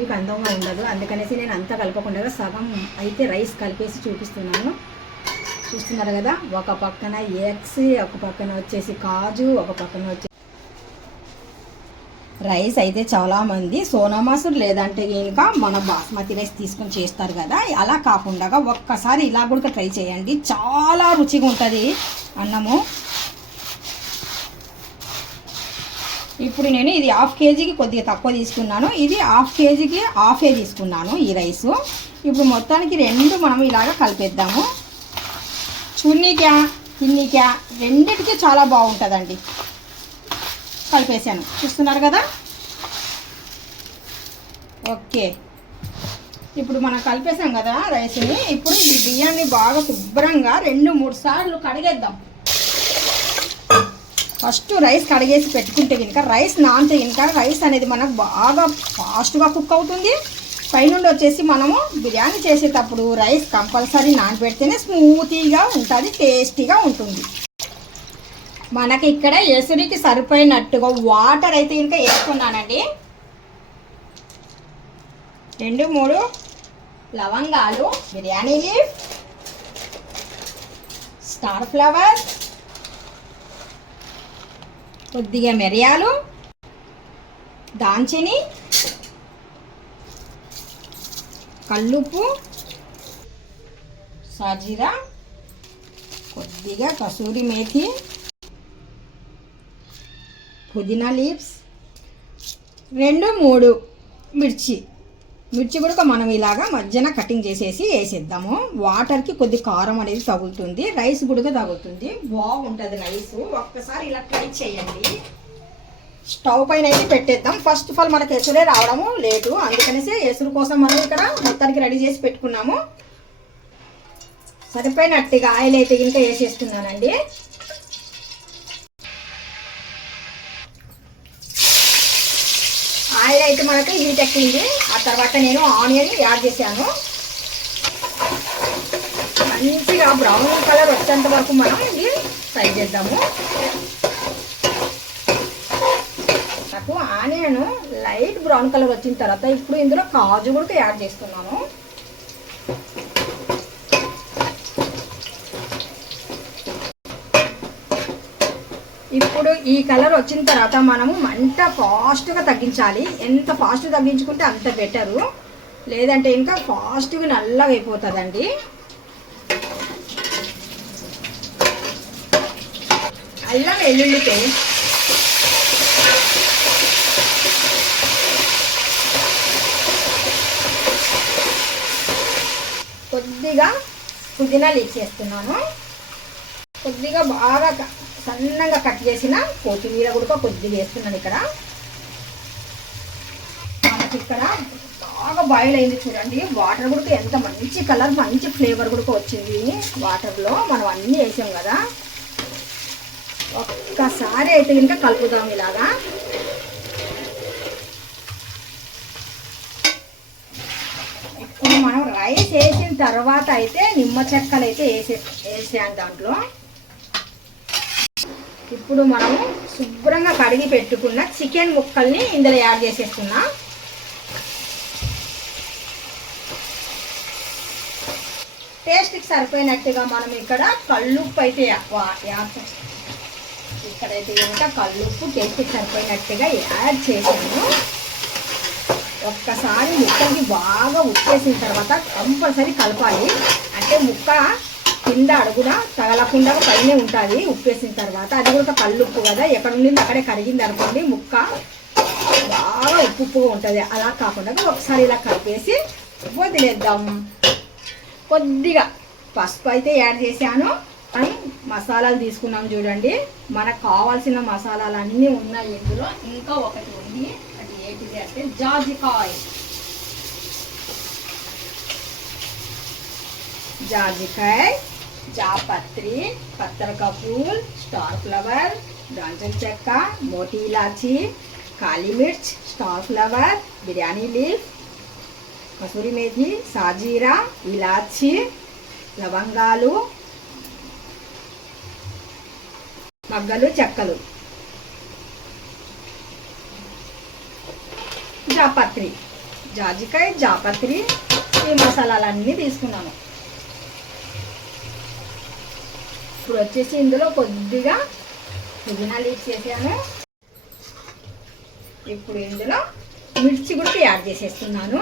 మీకు అందంగా ఉండదు. అందుకనేసి నేను అంతా కలపకుండా సగం అయితే రైస్ కలిపేసి చూపిస్తున్నాను. చూస్తున్నారు కదా ఒక పక్కన ఎగ్స్ ఒక పక్కన వచ్చేసి కాజు ఒక పక్కన వచ్చేసి రైస్ అయితే చాలామంది సోనామసూర్ లేదంటే ఇంకా మన బాస్మతి రైస్ తీసుకొని చేస్తారు కదా. అలా కాకుండా ఒక్కసారి ఇలా కూడా ట్రై చేయండి. చాలా రుచిగా ఉంటుంది అన్నము. ఇప్పుడు నేను ఇది హాఫ్ కేజీకి కొద్దిగా తక్కువ తీసుకున్నాను. ఇది హాఫ్ కేజీకి హాఫే తీసుకున్నాను ఈ రైసు ఇప్పుడు మొత్తానికి రెండు మనం ఇలాగ కలిపేద్దాము. చున్నీకా తిన్నీకా రెండిటికి చాలా బాగుంటుందండి. కలిపేసాను చూస్తున్నారు కదా? ఓకే. ఇప్పుడు మనం కలిపేసాం కదా రైస్ని ఇప్పుడు ఈ బియ్యాన్ని బాగా శుభ్రంగా రెండు మూడు సార్లు కడిగేద్దాం. ఫస్ట్ రైస్ కడిగేసి పెట్టుకుంటే కనుక రైస్ నానితే కనుక రైస్ అనేది మనకు బాగా ఫాస్ట్గా కుక్ అవుతుంది. పైనుండి వచ్చేసి మనము బిర్యానీ చేసేటప్పుడు రైస్ కంపల్సరీ నానబెడితేనే స్మూతీగా ఉంటుంది టేస్టీగా ఉంటుంది. మనకి ఇక్కడ ఎసురికి సరిపోయినట్టుగా వాటర్ అయితే ఇంకా వేసుకున్నానండి. రెండు మూడు లవంగాలు బిర్యానీ లీఫ్ స్టార్ ఫ్లవర్ కొద్దిగా మిరియాలు దాల్చిని కల్లుప్పు సాజీరా కొద్దిగా కసూరి మేథి పుదీనా లీవ్స్ రెండు మూడు మిర్చి. మిర్చి కూడా మనం ఇలాగా మధ్యన కటింగ్ చేసేసి వేసేద్దాము. వాటర్కి కొద్ది కారం అనేది తగులుతుంది. రైస్ కూడా తగులుతుంది. బాగుంటుంది రైస్ ఒక్కసారి ఇలా ట్రై చేయండి. స్టవ్ పైన అయితే పెట్టేద్దాం. ఫస్ట్ ఆఫ్ ఆల్ మనకి ఎసురే రావడము లేటు. అందుకనేసి ఎసురు కోసం మనం ఇక్కడ మొత్తానికి రెడీ చేసి పెట్టుకున్నాము. సరిపోయినట్టుగా ఆయిల్ అయితే ఇంకా వేసేస్తున్నానండి. ఆయిల్ అయితే మనకి హీట్ ఎక్కింది. తర్వాత నేను ఆనియన్ యాడ్ చేశాను. మంచిగా బ్రౌన్ కలర్ వచ్చేంత వరకు మనం ఇది ఫ్రై చేద్దాము. నాకు ఆనియన్ లైట్ బ్రౌన్ కలర్ వచ్చిన తర్వాత ఇప్పుడు ఇందులో కాజు కూడా యాడ్ చేస్తున్నాను. ఇప్పుడు ఈ కలర్ వచ్చిన తర్వాత మనము మంట ఫాస్ట్గా తగ్గించాలి. ఎంత ఫాస్ట్ తగ్గించుకుంటే అంత బెటరు లేదంటే ఇంకా ఫాస్ట్గా నల్లగా అయిపోతుందండి. అల్లం వెల్లుల్లి పేస్ట్. కొద్దిగా పుదీనా లీక్ చేస్తున్నాను. కొద్దిగా బాగా సన్నగా కట్ చేసిన కొత్తిమీర కూడా కొద్దిగా వేస్తున్నాను ఇక్కడ. మనకి ఇక్కడ బాగా బాయిల్ అయింది చూడండి. వాటర్ కూడా ఎంత మంచి కలర్ మంచి ఫ్లేవర్ కూడా వచ్చింది వాటర్లో మనం అన్నీ వేసాం కదా. ఒక్కసారి అయితే ఇంకా కలుపుదాం ఇలాగా. ఇప్పుడు మనం రైస్ వేసిన తర్వాత అయితే నిమ్మ చెక్కలు అయితే వేసే వేసాను దాంట్లో. ఇప్పుడు మనము శుభ్రంగా కడిగి పెట్టుకున్న చికెన్ ముక్కల్ని ఇందులో యాడ్ చేసేస్తున్నా. టేస్ట్కి సరిపోయినట్టుగా మనం ఇక్కడ కల్లుప్పు అయితే ఎక్కువ యాడ్ ఇక్కడైతే కనుక కల్లుప్పు టేస్ట్కి సరిపోయినట్టుగా యాడ్ చేసాము ఒక్కసారి ముక్కకి బాగా ఉప్పేసిన తర్వాత కంపల్సరీ కలపాలి. అంటే ముక్క కింద అడుగున తగలకుండా పైన ఉంటుంది ఉప్పేసిన తర్వాత. అది కూడా కల్లుప్పు కదా ఎక్కడ ఉండింది అక్కడే కరిగింది అనుకోండి ముక్క బాగా ఉప్పు ఉప్పుగా ఉంటుంది. అలా కాకుండా ఒకసారి ఇలా కలిపేసి వదిలేద్దాం. కొద్దిగా పసుపు అయితే యాడ్ చేశాను. అని మసాలాలు తీసుకున్నాం చూడండి. మనకు కావాల్సిన మసాలాలు అన్నీ ఉన్నాయి ఇందులో. ఇంకా ఒకటి ఉంది. అది ఏంటిది అంటే జాజికాయ జాజికాయ జాపత్రి పత్రకపూల్ స్టార్ ఫ్లవర్ దాల్చిన చెక్క మోటీ ఇలాచి కాళీమిర్చ్ star flower biryani leaf kasuri methi సాజీరా ఇలాచి లవంగాలు మగ్గలు చెక్కలు. జాపత్రి. జాజికాయ జాపత్రి ఈ మసాలాలన్నీ తీసుకున్నాను. ఇప్పుడు వచ్చేసి ఇందులో కొద్దిగా పుదీనా లీవ్స్ చేసాను ఇప్పుడు ఇందులో మిర్చి కూడా యాడ్ చేసేస్తున్నాను.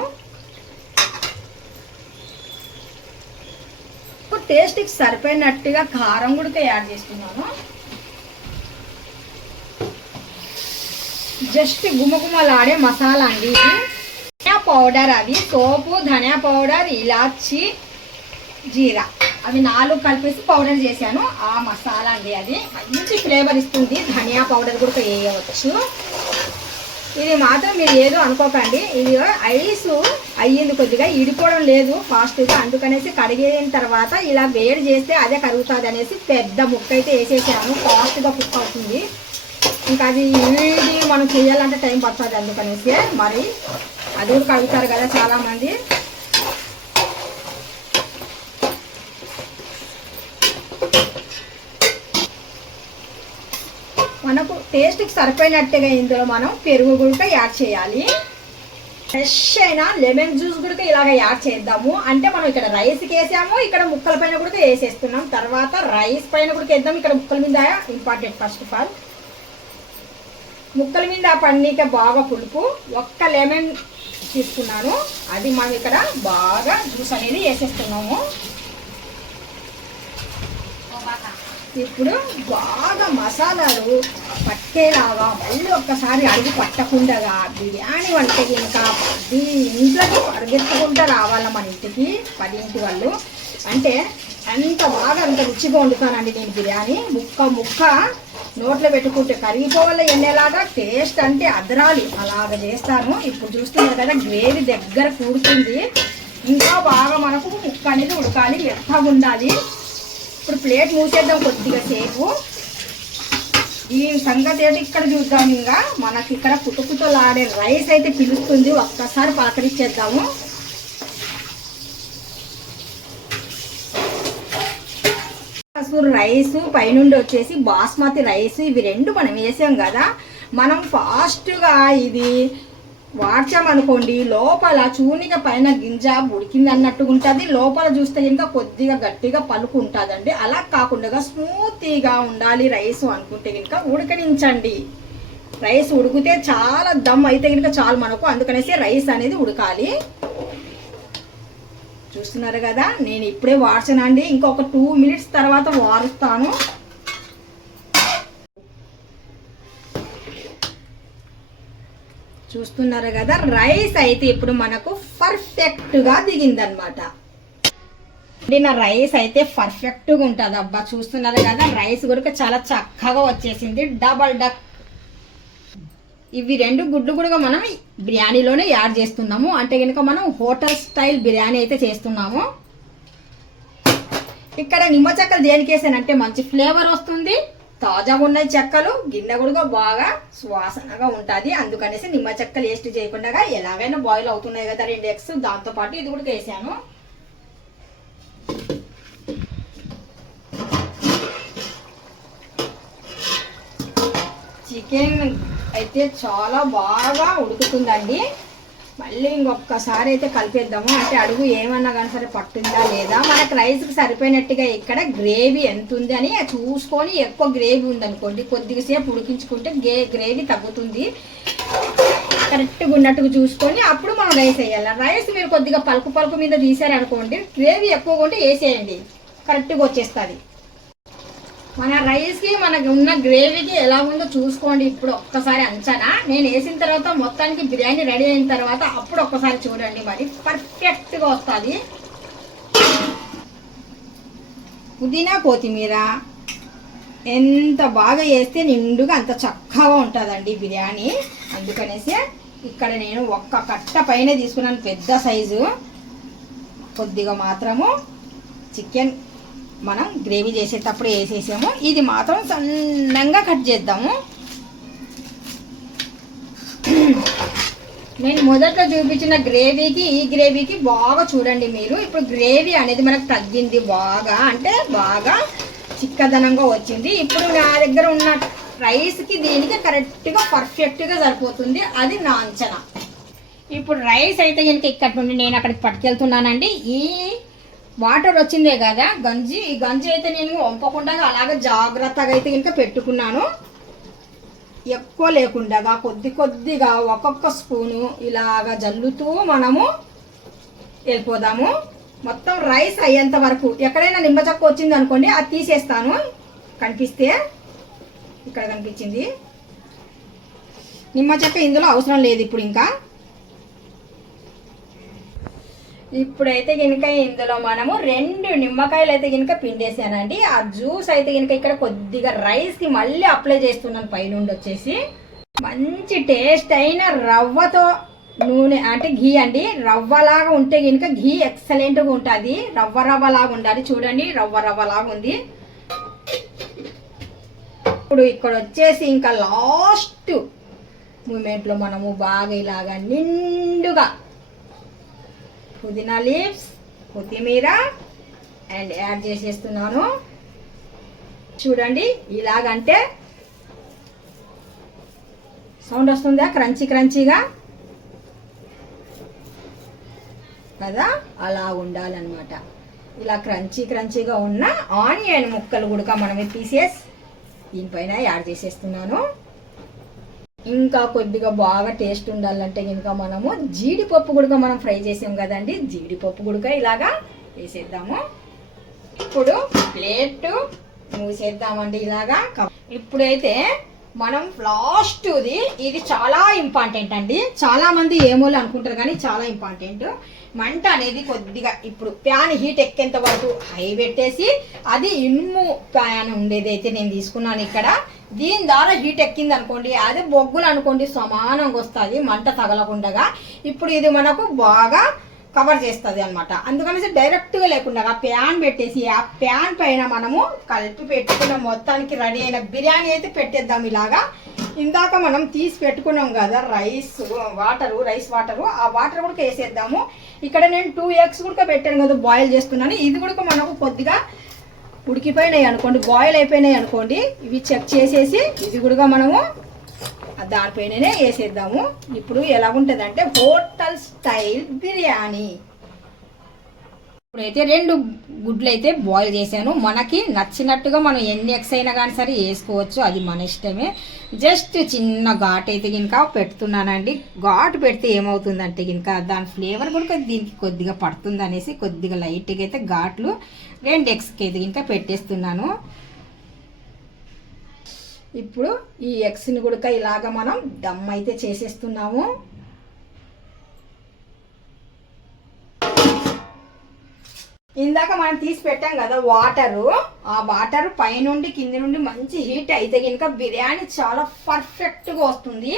ఇప్పుడు టేస్ట్కి సరిపోయినట్టుగా కారం కూడా యాడ్ చేస్తున్నాను. జస్ట్ గుమగుమలాడే మసాలా అండి ఇది. ధనియా పౌడర్ అవి సోపు ధనియా పౌడర్ ఇలాచి జీరా. అవి నాలుగు కలిపేసి పౌడర్ చేశాను. ఆ మసాలా అండి అది. మంచి ఫ్లేవర్ ఇస్తుంది. ధనియా పౌడర్ కూడా వేయవచ్చు. ఇది మాత్రం మీరు ఏదో అనుకోకండి. ఇది ఐస్ అయ్యింది కొద్దిగా ఇడిపోవడం లేదు ఫాస్ట్గా. అందుకనేసి కడిగిన తర్వాత ఇలా వేడి చేస్తే అదే కరుగుతుంది అనేసి పెద్ద ముక్క అయితే వేసేసాను. ఫాస్ట్గా కుక్ అవుతుంది. ఇంకా అది ఇది మనం చేయాలంటే టైం పడుతుంది అందుకనేసి. మరి అది కూడా కడుగుతారు కదా చాలామంది. మనకు టేస్ట్కి సరిపోయినట్టుగా ఇందులో మనం పెరుగు కూడా యాడ్ చేయాలి. ఫ్రెష్ అయిన లెమన్ జ్యూస్ కూడా ఇలాగ యాడ్ చేద్దాము. అంటే మనం ఇక్కడ రైస్కి వేసాము ఇక్కడ ముక్కల పైన కూడా వేసేస్తున్నాం. తర్వాత రైస్ పైన కూడా వేద్దాం. ఇక్కడ ముక్కల మీద ఇంపార్టెంట్ ఫస్ట్ ఆఫ్ ఆల్ ముక్కల మీద పన్నీక బాగా పులుపు. ఒక్క లెమన్ తీసుకున్నాను. అది మనం ఇక్కడ బాగా జ్యూస్ అనేది వేసేస్తున్నాము. ఇప్పుడు బాగా మసాలాలు పట్టేలాగా మళ్ళీ ఒక్కసారి అడుగు పట్టకుండా బిర్యానీ వంటకి ఇంకా పది ఇంట్లోకి పరిగెత్తుకుంటూ రావాల మన ఇంటికి పది ఇంటి వాళ్ళు. అంటే అంత బాగా అంత రుచిగా వండుతానండి నేను బిర్యానీ. ముక్క ముక్క నోట్లో పెట్టుకుంటే కరిగిపోవాలి ఎన్నేలాగా. టేస్ట్ అంటే అదరాలి. అలాగ చేస్తాను. ఇప్పుడు చూస్తున్నారు కదా గ్రేవీ దగ్గర కూడుతుంది ఇంకా బాగా మనకు ముక్క అనేది ఉడకాలి మెత్తగా ఉండాలి. ఇప్పుడు ప్లేట్ మూసేద్దాం కొద్దిగా సేపు. ఈ సంగతి ఏంటి ఇక్కడ చూద్దాం ఇంకా. మనకి ఇక్కడ కుటుకుతలాడే రైస్ అయితే పిలుస్తుంది. ఒక్కసారి పాకరిచ్చేద్దాము. పసుపు రైస్ పైనుండి వచ్చేసి బాస్మతి రైస్. ఇవి రెండు మనం వేసాం కదా. మనం ఫాస్ట్గా ఇది వాడ్చామనుకోండి లోపల చూనిక పైన గింజ ఉడికింది అన్నట్టుగా ఉంటుంది. లోపల చూస్తే ఇంకా కొద్దిగా గట్టిగా పలుకు ఉంటుందండి. అలా కాకుండా స్మూతీగా ఉండాలి రైస్ అనుకుంటే కనుక ఉడకనించండి. రైస్ ఉడికితే చాలా దమ్ అయితే కనుక చాలు మనకు. అందుకనేసి రైస్ అనేది ఉడకాలి. చూస్తున్నారు కదా నేను ఇప్పుడే వాడ్చనండి. ఇంకొక టూ మినిట్స్ తర్వాత వారుస్తాను చూస్తున్నారు కదా రైస్ అయితే ఇప్పుడు మనకు పర్ఫెక్ట్గా దిగిందనమాట. వండిన రైస్ అయితే పర్ఫెక్ట్గా ఉంటుంది అబ్బా చూస్తున్నారు కదా రైస్ కూడా చాలా చక్కగా వచ్చేసింది డబల్ డక్ ఇవి రెండు గుడ్లు కూడా మనం బిర్యానీలోనే యాడ్ చేస్తున్నాము. అంటే కనుక మనం హోటల్ స్టైల్ బిర్యానీ అయితే చేస్తున్నాము. ఇక్కడ నిమ్మ చెక్కలు దేనికి వేసానంటే మంచి ఫ్లేవర్ వస్తుంది. తాజాగా ఉన్న చెక్కలు గిన్నె కూడా బాగా సువాసనగా ఉంటుంది. అందుకనేసి నిమ్మ చెక్కలు వేస్ట్ చేయకుండా ఎలాగైనా బాయిల్ అవుతున్నాయి కదా రెండు ఎగ్స్ దాంతో పాటు ఇది కూడా వేసాను. చికెన్ అయితే చాలా బాగా ఉడుకుతుందండి. మళ్ళీ ఇంకొకసారి అయితే కలిపేద్దాము. అంటే అడుగు ఏమన్నా కానీ సరే పట్టుందా లేదా? మనకు రైస్కి సరిపోయినట్టుగా ఇక్కడ గ్రేవీ ఎంత ఉంది అని చూసుకొని ఎక్కువ గ్రేవీ ఉందనుకోండి కొద్దిగా సేపు ఉడికించుకుంటే గే గ్రేవీ తగ్గుతుంది. కరెక్ట్గా ఉన్నట్టుగా చూసుకొని అప్పుడు మనం రైస్ వేయాలి. రైస్ మీరు కొద్దిగా పలుకు పలుకు మీద తీసారనుకోండి గ్రేవీ ఎక్కువగా ఉంటే వేసేయండి. కరెక్ట్గా వచ్చేస్తుంది. మన రైస్కి మనకి ఉన్న గ్రేవీకి ఎలా ఉందో చూసుకోండి. ఇప్పుడు ఒక్కసారి అంచనా. నేను వేసిన తర్వాత మొత్తానికి బిర్యానీ రెడీ అయిన తర్వాత అప్పుడు ఒక్కసారి చూడండి మరి. పర్ఫెక్ట్గా వస్తుంది. పుదీనా కొత్తిమీర ఎంత బాగా వేస్తే నిండుగా అంత చక్కగా ఉంటుందండి బిర్యానీ. అందుకనేసి ఇక్కడ నేను ఒక్క కట్ట పైన తీసుకున్నాను పెద్ద సైజు. కొద్దిగా మాత్రము చికెన్ మనం గ్రేవీ చేసేటప్పుడు వేసేసాము. ఇది మాత్రం సన్నంగా కట్ చేద్దాము. నేను మొదట్లో చూపించిన గ్రేవీకి ఈ గ్రేవీకి బాగా చూడండి మీరు. ఇప్పుడు గ్రేవీ అనేది మనకు తగ్గింది బాగా అంటే బాగా చిక్కదనంగా వచ్చింది. ఇప్పుడు నా దగ్గర ఉన్న రైస్కి దీనికి కరెక్ట్గా పర్ఫెక్ట్గా సరిపోతుంది. అది నా అంచనా. ఇప్పుడు రైస్ అయితే కనుక ఇక్కడ నుండి నేను అక్కడికి పట్టుకెళ్తున్నానండి. ఈ వాటర్ వచ్చిందే కదా గంజి. ఈ గంజి అయితే నేను వంపకుండా అలాగే జాగ్రత్తగా అయితే కనుక పెట్టుకున్నాను. ఎక్కువ లేకుండా కొద్ది కొద్దిగా ఒక్కొక్క స్పూను ఇలాగా జల్లుతూ మనము వెళ్ళిపోదాము. మొత్తం రైస్ అయ్యేంత వరకు ఎక్కడైనా నిమ్మ చెక్క వచ్చింది అనుకోండి అది తీసేస్తాను. కనిపిస్తే ఇక్కడ కనిపించింది. నిమ్మ చెక్క ఇందులో అవసరం లేదు ఇప్పుడు ఇంకా. ఇప్పుడైతే కనుక ఇందులో మనము రెండు నిమ్మకాయలు అయితే కనుక పిండేసానండి. ఆ జ్యూస్ అయితే కనుక ఇక్కడ కొద్దిగా రైస్కి మళ్ళీ అప్లై చేస్తున్నాను. పైనుండి వచ్చేసి మంచి టేస్ట్ అయిన రవ్వతో నూనె అంటే ఘీ అండి. రవ్వలాగా ఉంటే కనుక ఘీ ఎక్సలెంట్గా ఉంటుంది. రవ్వ రవ్వలాగా ఉండాలి. చూడండి రవ్వ రవ్వలాగా ఉంది. ఇప్పుడు ఇక్కడ వచ్చేసి ఇంకా లాస్ట్ మూమెంట్లో మనము బాగా ఇలాగా నిండుగా పుదీనా లీవ్స్ కొత్తిమీర అండ్ యాడ్ చేసేస్తున్నాను. చూడండి ఇలాగంటే సౌండ్ వస్తుందా? క్రంచీ క్రంచీగా? కదా? అలా ఉండాలన్నమాట. ఇలా క్రంచీ క్రంచీగా ఉన్న ఆనియన్ ముక్కలు కూడా మనమే తీసేసి దీనిపైన యాడ్ చేసేస్తున్నాను. ఇంకా కొద్దిగా బాగా టేస్ట్ ఉండాలంటే కనుక మనము జీడిపప్పు గుడక మనం ఫ్రై చేసాం కదండి జీడిపప్పు గుడక ఇలాగా వేసేద్దాము. ఇప్పుడు ప్లేట్ మూసేద్దామండి ఇలాగా. ఇప్పుడైతే మనం లాస్ట్ది ఇది చాలా ఇంపార్టెంట్ అండి. చాలా మంది ఏమోలు అనుకుంటారు కానీ చాలా ఇంపార్టెంట్ మంట అనేది కొద్దిగా ఇప్పుడు ప్యాన్ హీట్ ఎక్కేంత వరకు హై పెట్టేసి అది ఇనుము ప్యాన్ ఉండేది అయితే నేను తీసుకున్నాను ఇక్కడ. దీని ద్వారా హీట్ ఎక్కింది అనుకోండి అది బొగ్గులు అనుకోండి సమానంగా వస్తుంది మంట తగలకుండగా. ఇప్పుడు ఇది మనకు బాగా కవర్ చేస్తుంది అనమాట అందుకనేసి డైరెక్ట్గా లేకుండా ఆ ప్యాన్ పెట్టేసి ఆ ప్యాన్ పైన మనము కలిపి పెట్టుకున్న మొత్తానికి రెడీ అయిన బిర్యానీ అయితే పెట్టేద్దాం ఇలాగా. ఇందాక మనం తీసి పెట్టుకున్నాం కదా రైస్ వాటరు రైస్ వాటరు ఆ వాటర్ కూడా వేసేద్దాము. ఇక్కడ నేను టూ ఎగ్స్ కూడా పెట్టాను కదా బాయిల్ చేస్తున్నాను. ఇది కూడా మనకు కొద్దిగా ఉడికిపోయినాయి అనుకోండి బాయిల్ అయిపోయినాయి అనుకోండి ఇవి చెక్ చేసేసి ఇది కూడా మనము దానిపైననే వేసేద్దాము. ఇప్పుడు ఎలా ఉంటుంది అంటే హోటల్ స్టైల్ బిర్యానీ. ఇప్పుడైతే రెండు గుడ్లు అయితే బాయిల్ చేశాను. మనకి నచ్చినట్టుగా మనం ఎన్ని ఎగ్స్ అయినా కానీ సరే వేసుకోవచ్చు. అది మన ఇష్టమే. జస్ట్ చిన్న ఘాట్ అయితే కనుక పెడుతున్నానండి. ఘాట్ పెడితే ఏమవుతుందంటే కనుక దాని ఫ్లేవర్ కూడా దీనికి కొద్దిగా పడుతుంది అనేసి కొద్దిగా లైట్గా అయితే ఘాట్లు రెండు ఎగ్స్కి అయితే కనుక పెట్టేస్తున్నాను. ఇప్పుడు ఈ ఎగ్స్ని కూడా ఇలాగ మనం దమ్ అయితే చేసేస్తున్నాము. ఇందాక మనం తీసి పెట్టాం కదా వాటరు ఆ వాటర్ పైనుండి కింది నుండి మంచి హీట్ అయితే కనుక బిర్యానీ చాలా పర్ఫెక్ట్గా వస్తుంది.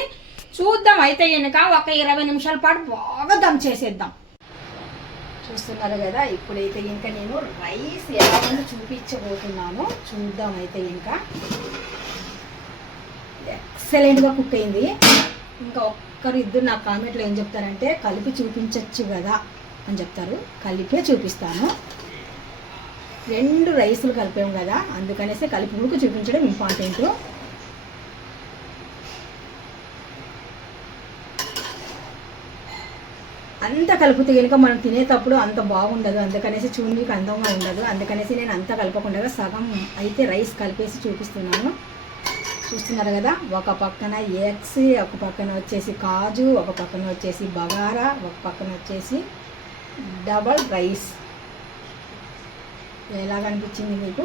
చూద్దాం అయితే కనుక ఒక ఇరవై నిమిషాల పాటు బాగా దమ్ చేసేద్దాం. చూస్తున్నారు కదా ఇప్పుడైతే ఇంకా నేను రైస్ ఎలా ఉందో చూపించబోతున్నాను. చూద్దాం అయితే ఇంకా ఎక్సలెంట్గా కుక్ అయింది. ఇంకా ఒక్కరు ఇద్దరు నా కామెంట్లో ఏం చెప్తారంటే కలిపి చూపించవచ్చు కదా. అని చెప్తారు. కలిపే చూపిస్తాను. రెండు రైసులు కలిపాం కదా అందుకనేసి కలిపి ఉడుకు చూపించడం ఇంపార్టెంట్ అంత కలిపితే కనుక మనం తినేటప్పుడు అంత బాగుండదు. అందుకనేసి చూడడానికి అందంగా ఉండదు. అందుకనేసి నేను అంత కలపకుండా సగం అయితే రైస్ కలిపేసి చూపిస్తున్నాను. చూస్తున్నారు కదా ఒక పక్కన ఎగ్స్ ఒక పక్కన వచ్చేసి కాజు ఒక పక్కన వచ్చేసి బగారా ఒక పక్కన వచ్చేసి డబల్ రైస్ ఎలా అనిపించింది మీకు?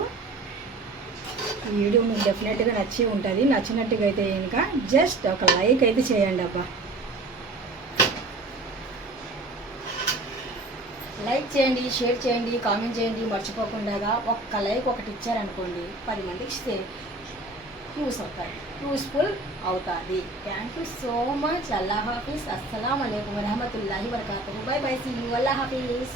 ఈ వీడియో మీకు డెఫినెట్గా నచ్చి ఉంటుంది. నచ్చినట్టుగా అయితే కనుక జస్ట్ ఒక లైక్ అయితే చేయండి అబ్బా. లైక్ చేయండి షేర్ చేయండి కామెంట్ చేయండి. మర్చిపోకుండా ఒక్క లైక్ ఒకటి ఇచ్చారనుకోండి పది మందికి ఇస్తే యూస్ అవుతాయి యూస్ఫుల్ అవుతుంది థ్యాంక్ యూ సో మచ్ అల్లా హాఫీస్ అస్సలం అయికం వరహమతుల్లాhi వరకాతు బై బై సీ యూ అల్లా హాఫీస్